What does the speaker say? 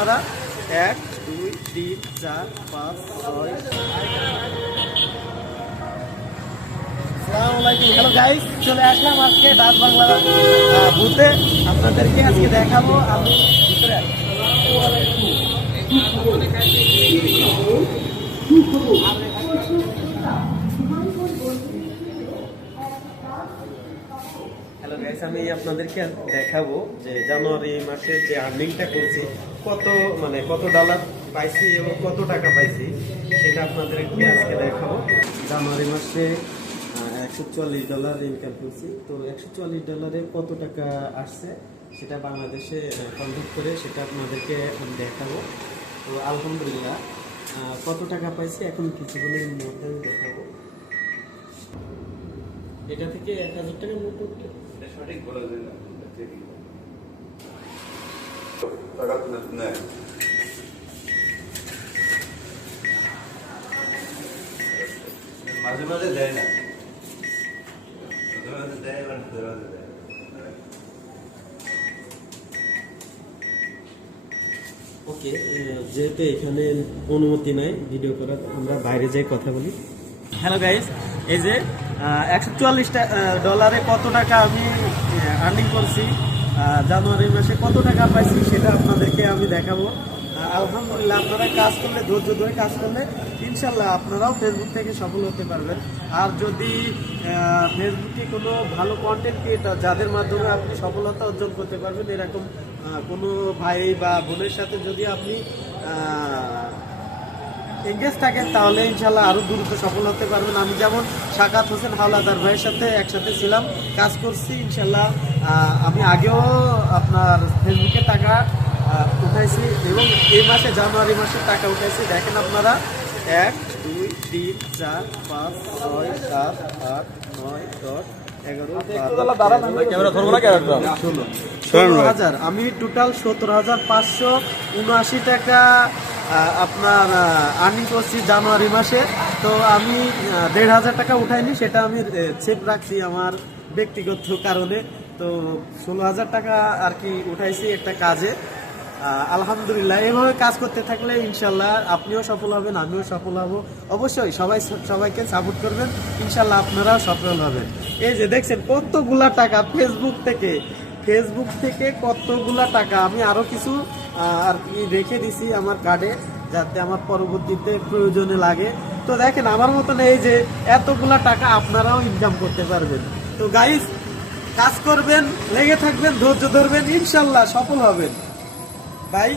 আপনারা 1 2 3 4 5 6। Hello guys, চলে আসলাম আজকে ডাচ বাংলা বুথে। আপনাদেরকে আজকে দেখাবো আমি ভিতরে হ্যালো গাইস, আমি আপনাদেরকে দেখাবো যে জানুয়ারি মাসে যে আর্নিংটা করছি, কত ডলার পাইছি এবং কত টাকা পাইছি সেটা আপনাদেরকে আজকে দেখাবো। জানুয়ারি মাসে $144 ইনকাম করছি। তো $144 কত টাকা আসছে সেটা বাংলাদেশে কনভার্ট করে সেটা আপনাদেরকে দেখাবো। তো আলহামদুলিল্লাহ কত টাকা পাইছি এখন কিছুক্ষণের মধ্যে আমি দেখাবো। এটা থেকে 1000 টাকার মতো সঠিক বলা যায় না। মাঝে মাঝে দেয় না, মাঝে মাঝে দেয়, মাঝে মাঝে দেয়। ওকে, যেহেতু এখানে অনুমতি নাই ভিডিও করার, আমরা বাইরে যাই কথা বলি। হ্যালো গাইস, এই যে $144 কত টাকা আমি আর্নিং করছি, জানুয়ারি মাসে কত টাকা পাইছি সেটা আপনাদেরকে আমি দেখাবো। আলহামদুলিল্লাহ, আপনারা কাজ করলে, ধৈর্য ধরে কাজ করলে ইনশাল্লাহ আপনারাও ফেসবুক থেকে সফল হতে পারবেন। আর যদি ফেসবুকে কোনো ভালো কন্টেন্ট ক্রিয়েটর যাদের মাধ্যমে আপনি সফলতা অর্জন করতে পারবেন, এরকম কোনো ভাই বা বোনের সাথে যদি আপনি এঙ্গেজ থাকেন তাহলে ইনশাল্লাহ আরও দ্রুত সফল হতে পারবেন। আমি যেমন সাকাত হোসেন হাওলাদার ভাইয়ের সাথে একসাথে ছিলাম, কাজ করছি ইনশাল্লাহ। আমি আগেও আপনার ফেসবুকে টাকা উঠাইছি এবং এই মাসে জানুয়ারি মাসে টাকা উঠাইছি। দেখেন আপনারা 1 2 3 4 5 6 7 8 9 10 11 12 আমি টোটাল 17,579 টাকা আপনার আর্নিং করছি জানুয়ারি মাসে। তো আমি 1,500 টাকা উঠাইনি, সেটা আমি সেভ রাখছি আমার ব্যক্তিগত কারণে। তো 16,000 টাকা আর কি উঠাইছি একটা কাজে। আলহামদুলিল্লাহ, এভাবে কাজ করতে থাকলে ইনশাল্লাহ আপনিও সফল হবেন, আমিও সফল হব। অবশ্যই সবাইকে সাপোর্ট করবেন, ইনশাল্লাহ আপনারাও সফল হবেন। এই যে দেখছেন কতগুলা টাকা ফেসবুক থেকে কতগুলা টাকা আমি আরো কিছু আর কি রেখে দিছি আমার কার্ডে, যাতে আমার পরবর্তীতে প্রয়োজনে লাগে। তো দেখেন আমার মতন এই যে এতগুলা টাকা আপনারাও ইনকাম করতে পারবেন। তো গাইস, কাজ করবেন, লেগে থাকবেন, ধৈর্য ধরবেন, ইনশাল্লাহ সফল হবেন। বাই।